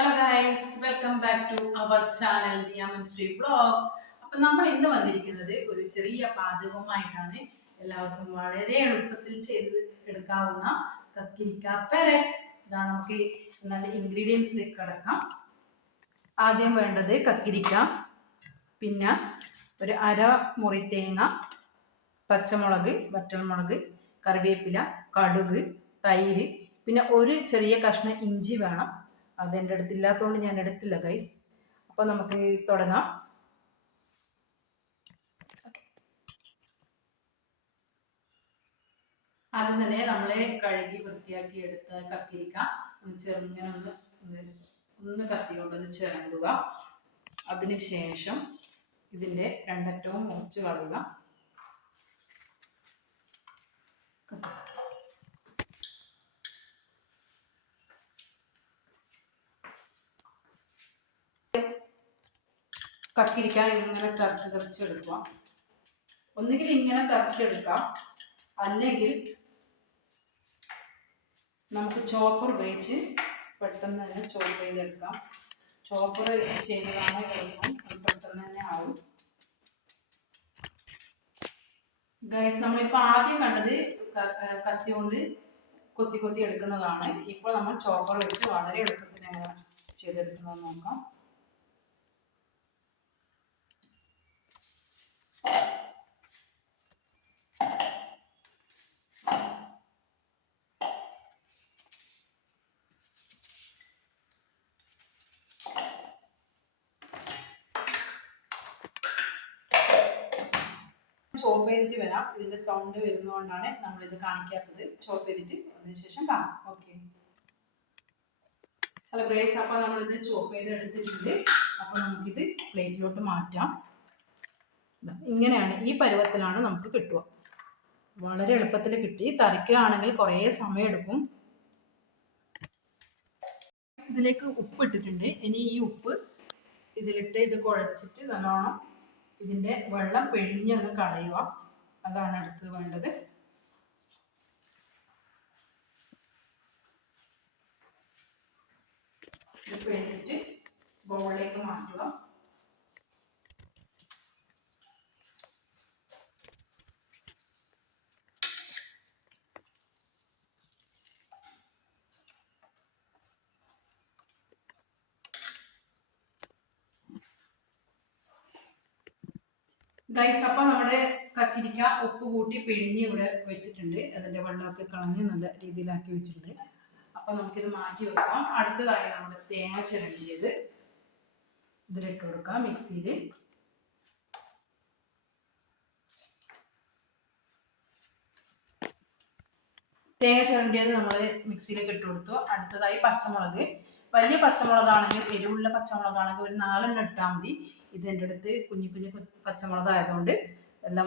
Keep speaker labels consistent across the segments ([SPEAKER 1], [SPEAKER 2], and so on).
[SPEAKER 1] Hello guys welcome back to our channel ദിയാമൻശ്രീ blog അപ്പൊ നമ്മൾ ഇന്ന് വന്നിരിക്കുന്നത് ഒരു ചെറിയ പാചകവുമായിട്ടാണ്. എല്ലാവർക്കും വളരെ എളുപ്പത്തിൽ ചെയ്ത് എടുക്കാവുന്ന കക്കിരിക്ക പെരറ്റ് ഇതാ നമുക്ക് നല്ല ഇൻഗ്രീഡിയൻസ് കിടക്കാം. ആദ്യം വേണ്ടത് കക്കിരിക്ക പിന്നെ ഒരു അര മുറി തേങ്ങ പച്ചമുളക് വറ്റൽമുളക് കറിവേപ്പില കടുക് തൈര് പിന്നെ ഒരു ചെറിയ കഷ്ണം ഇഞ്ചി വേണം. അത് എന്റെ അടുത്ത് ഇല്ലാത്തതുകൊണ്ട് ഞാൻ എടുത്തില്ല ഗൈസ് അപ്പോൾ നമുക്ക് തുടങ്ങാം. ആദ്യം തന്നെ നമ്മളെ കഴുകി വൃത്തിയാക്കി എടുത്ത കത്തിരിക്ക ഒന്ന് ചെറുങ്ങനെ ഒന്ന് ഒന്ന് കത്തി കൊണ്ടൊന്ന് ചിരണ്ടുക അതിനുശേഷം ഇതിന്റെ രണ്ടറ്റവും മുറിച്ച് കളയുക കക്കിരിക്ക ഇങ്ങനെ തറച്ച് തറച്ചെടുക്കുക ഒന്നുകിൽ ഇങ്ങനെ തറച്ചെടുക്കാം അല്ലെങ്കിൽ നമുക്ക് ചോപ്പർ ഉപയോഗിച്ച് പെട്ടെന്ന് തന്നെ ചോപ്പ് ചെയ്തെടുക്കാം. ചോപ്പർ ചെയ്യുന്നതാണ് എളുപ്പം. പെട്ടെന്ന് തന്നെ ആവും. ഗൈസ് നമ്മളിപ്പോൾ ആദ്യം കണ്ടത് കത്തി കൊണ്ട് കൊത്തി കൊത്തി എടുക്കുന്നതാണ്. ഇപ്പോൾ നമ്മൾ ചോപ്പർ വെച്ച് വളരെ എളുപ്പത്തിൽ ചെയ്തെടുക്കുന്നത് നോക്കാം. ചോപ്പ് ചെയ്തിട്ട് വരാം. ഇതിന്റെ സൗണ്ട് വരുന്നതുകൊണ്ടാണ് നമ്മൾ ഇത് കാണിക്കാത്തത്. ചോപ്പ് ചെയ്തിട്ട് അതിനുശേഷം കാണാം. ഓക്കെ ഹലോ ഗൈസ് അപ്പൊ നമ്മളിത് ചോപ്പ് ചെയ്ത് എടുത്തിട്ടുണ്ട് അപ്പൊ നമുക്കിത് പ്ലേറ്റിലോട്ട് മാറ്റാം. ഇങ്ങനെയാണ് ഈ പരുവത്തിലാണ് നമുക്ക് കിട്ടുക. വളരെ എളുപ്പത്തിൽ കിട്ടി. തറിക്കുകയാണെങ്കിൽ കുറേ സമയം എടുക്കും ഇതിലേക്ക് ഉപ്പ് ഇട്ടിട്ടുണ്ട്. ഇനി ഈ ഉപ്പ് ഇതിലിട്ട് ഇത് കുഴച്ചിട്ട് നല്ലോണം ഇതിന്റെ വെള്ളം പിഴിഞ്ഞ് അങ്ങ് കളയുക. അതാണ് അടുത്തത് വേണ്ടത്. ഇത് പിഴിഞ്ഞിട്ട് ബൗളിലേക്ക് മാറ്റുക. ഗൈസ് അപ്പം നമ്മുടെ കക്കിരിക്ക ഉപ്പ് കൂട്ടി പിഴിഞ്ഞ് ഇവിടെ വെച്ചിട്ടുണ്ട്. അതിന്റെ വെള്ളമൊക്കെ കളഞ്ഞ് നല്ല രീതിയിലാക്കി വെച്ചിട്ടുണ്ട്. അപ്പൊ നമുക്കിത് മാറ്റി വെക്കാം. അടുത്തതായി നമ്മുടെ തേങ്ങ ചിരണ്ടിയത് ഇതിലിട്ട് കൊടുക്കാം മിക്സിയിൽ തേങ്ങ ചിരണ്ടിയത് നമ്മൾ മിക്സിയിലേക്ക് ഇട്ട് കൊടുത്തു. അടുത്തതായി പച്ചമുളക്. വലിയ പച്ചമുളകാണെങ്കിൽ എരിവുള്ള പച്ചമുളകാണെങ്കിൽ ഒരു നാലെണ്ണം ഇട്ടാൽ മതി. ഇതിന്റെ അടുത്ത് കുഞ്ഞു കുഞ്ഞു പച്ചമുളക് ആയതുകൊണ്ട് എല്ലാം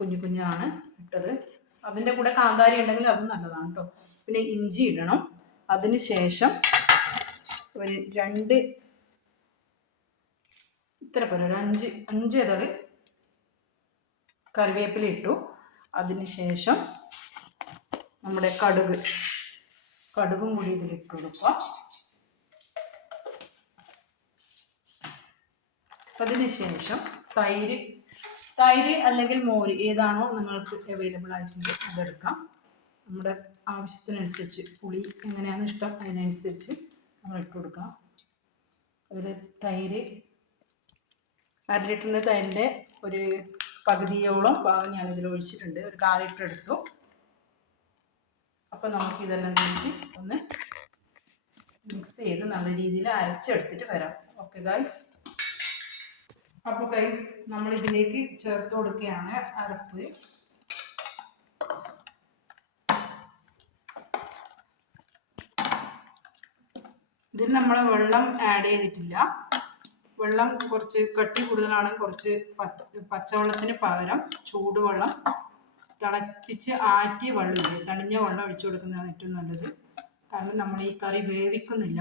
[SPEAKER 1] കുഞ്ഞു കുഞ്ഞാണ് ഇട്ടത്. അതിന്റെ കൂടെ കാന്താരി ഉണ്ടെങ്കിൽ അതും നല്ലതാണ് കേട്ടോ പിന്നെ ഇഞ്ചി ഇടണം. അതിന് ശേഷം ഒരു രണ്ട് ഇത്ര പോലെ ഒരു അഞ്ച് അഞ്ച് ഇതൾ കറിവേപ്പില ഇട്ടു. അതിന് ശേഷം നമ്മുടെ കടുക്. കടുകും കൂടി ഇതിലിട്ട് കൊടുക്കുക. അതിനുശേഷം തൈര് തൈര് അല്ലെങ്കിൽ മോര് ഏതാണോ നിങ്ങൾക്ക് അവൈലബിൾ ആയിട്ടുണ്ട് അതെടുക്കാം. നമ്മുടെ ആവശ്യത്തിനനുസരിച്ച് പുളി എങ്ങനെയാണ് ഇഷ്ടം അതിനനുസരിച്ച് നമ്മൾ ഇട്ട് കൊടുക്കാം. അതിൽ തൈര് അര ലിറ്ററിന്റെ തൈരിന്റെ ഒരു പകുതിയോളം ഭാഗം ഞാനിതിൽ ഒഴിച്ചിട്ടുണ്ട്. ഒരു കാൽ ലിറ്റർ എടുത്തു. അപ്പം നമുക്ക് ഇതെല്ലാം ഒന്ന് മിക്സ് ചെയ്ത് നല്ല രീതിയിൽ അരച്ചെടുത്തിട്ട് വരാം. ഓക്കെ ഗൈസ് അപ്പോൾ ഗൈസ് നമ്മൾ ഇതിലേക്ക് ചേർത്ത് കൊടുക്കുകയാണ് അരപ്പ്. ഇതിൽ നമ്മൾ വെള്ളം ആഡ് ചെയ്തിട്ടില്ല. വെള്ളം കുറച്ച് കട്ടി കൂടുതലാണ് കുറച്ച് പച്ച പച്ചവെള്ളത്തിന് പകരം ചൂടുവെള്ളം തിളപ്പിച്ച് ആറ്റിയ വെള്ളം തണിഞ്ഞ വെള്ളം ഒഴിച്ചു കൊടുക്കുന്നതാണ് ഏറ്റവും നല്ലത്. കാരണം നമ്മൾ ഈ കറി വേവിക്കുന്നില്ല.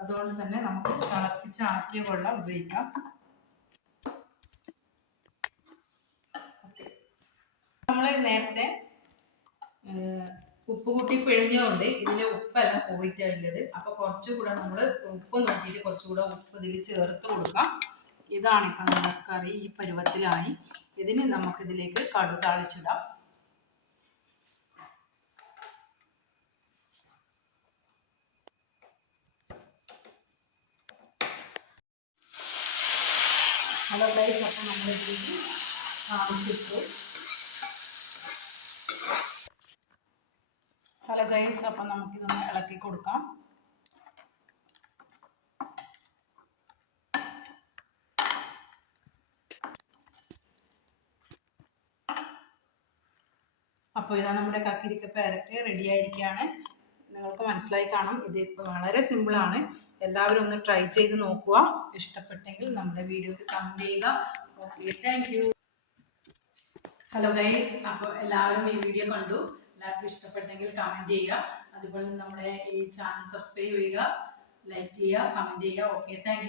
[SPEAKER 1] അതുകൊണ്ട് തന്നെ നമുക്ക് തിളപ്പിച്ച് ആറ്റിയ വെള്ളം ഉപയോഗിക്കാം. നമ്മൾ നേരത്തെ ഉപ്പ് കൂട്ടി പിഴിഞ്ഞുകൊണ്ട് ഇതിൽ ഉപ്പെല്ലാം പോയിട്ടുള്ളത് അപ്പൊ കുറച്ചുകൂടെ നമ്മൾ ഉപ്പ് നോക്കിയിട്ട് കുറച്ചുകൂടെ ഉപ്പ് ഇതിൽ ചേർത്ത് കൊടുക്കാം. ഇതാണ് ഇപ്പൊ നമ്മുടെ കറി ഈ പരുവത്തിലായി. ഇതിന് നമുക്കിതിലേക്ക് കടു താളിച്ചിടാം. ഹലോ ഗൈസ് നമ്മളിതിലേക്ക് താളിച്ചിട്ടു. ഹലോ ഗൈസ് അപ്പം നമുക്കിതൊന്ന് ഇളക്കി കൊടുക്കാം. അപ്പോൾ ഇതാ നമ്മുടെ കക്കിരിക്ക പേരറ്റ് റെഡി ആയിരിക്കുകയാണ് നിങ്ങൾക്ക് മനസ്സിലായി കാണും ഇത് വളരെ സിമ്പിളാണ് എല്ലാവരും ഒന്ന് ട്രൈ ചെയ്ത് നോക്കുക. ഇഷ്ടപ്പെട്ടെങ്കിൽ നമ്മുടെ വീഡിയോക്ക് കമന്റ് ചെയ്യുക. Okay thank you hello guys അപ്പോൾ എല്ലാവരും ഈ വീഡിയോ കണ്ടു. എല്ലാവർക്കും ഇഷ്ടപ്പെട്ടെങ്കിൽ കമന്റ് ചെയ്യുക. അതുപോലെ നമ്മുടെ ഈ ചാനൽ സബ്സ്ക്രൈബ് ചെയ്യുക ലൈക്ക് ചെയ്യുക കമന്റ് ചെയ്യുക. Okay thank